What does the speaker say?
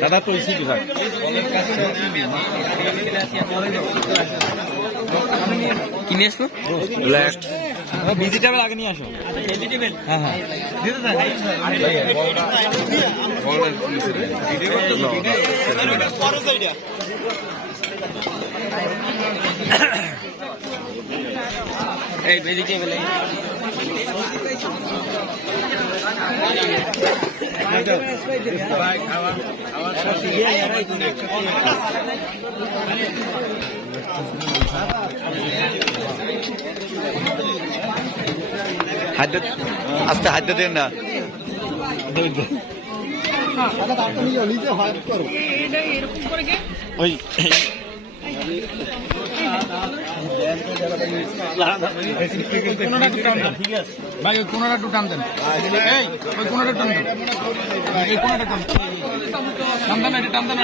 দাদা তো ইসি বিভাগ কি নিয়ে আসব ব্ল্যাক ভেজিটেবল আগে নিয়ে আসো হ্যাঁ হ্যাঁ এই ভেজিটেবল আস্তে হাদ্য দেন না। ওই ভাই, ওই কোনোটা একটু টান এই, ওই কোনোটা টান দেন। এই কোনোটা টান দেন। টান দেন